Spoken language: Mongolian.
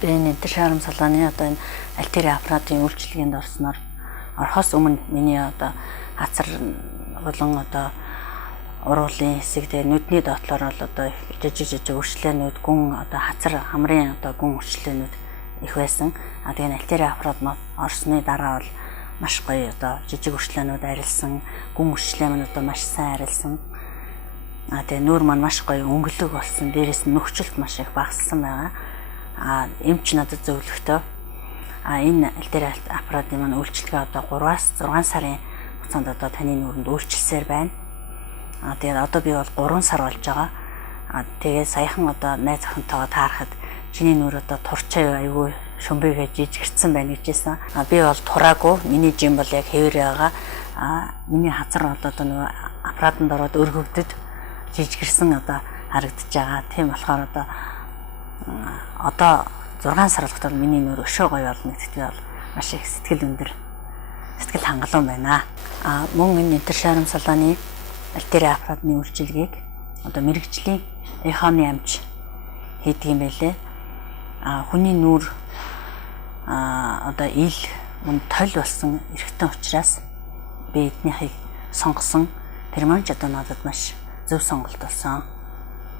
Би энэ шаарам салааны одоо энэ альтери аппаратын үйлчилгээнд орохоос өмнө миний одоо хацар болон одоо уруулын хэсэг дээр нүдний дотлоор бол одоо жижиг өрчлөөнүүд гүн одоо хацар хамрын одоо гүн өрчлөөнүүд их байсан. Тэгээ альтери аппарат орсны дараа бол маш гоё одоо жижиг өрчлөөнүүд арилсан, гүн өрчлөөн нь одоо маш сайн арилсан. Тэгээ нүүр маань маш гоё өнгөлөг болсон. Дээрээс нь нөхцөлт маш их багассан байгаа. Эмч надад зөвлөхдөө энэ альтери аппаратын маань үйлчилгээ одоо 3-аас 6 сарын хугацаанд одоо таны нүүрэнд үйлчилсээр байна. Тэгээд одоо би бол 3 сар болж байгаа. Тэгээд саяхан одоо найз охинтойгоо таарахад чиний нүүр одоо турчаа аюу шумбигээ жижигэрсэн байна гэжсэн. Би бол тураагүй. Миний жим бол яг хэвээр байгаа. Миний хазар бол одоо нөгөө аппаратанд ороод өргөгдөд жижигэрсэн одоо харагдаж байгаа. Тийм болохоор одоо 6 сар болгоход миний нүүр өшөө гоё болно гэдэгт бол маш их сэтгэл хангалуун байна. Мөн энэ шаарам салааны альтери аппаратны үйлчилгээг одоо мэрэгжлийн эхоны амж хийдэг юм байлээ. Хүний нүүр одоо ил мөн толь болсон эрэгтэн учраас би эднийхийг сонгосон. Тэр маань ч одоо надад маш зөв сонголт болсон.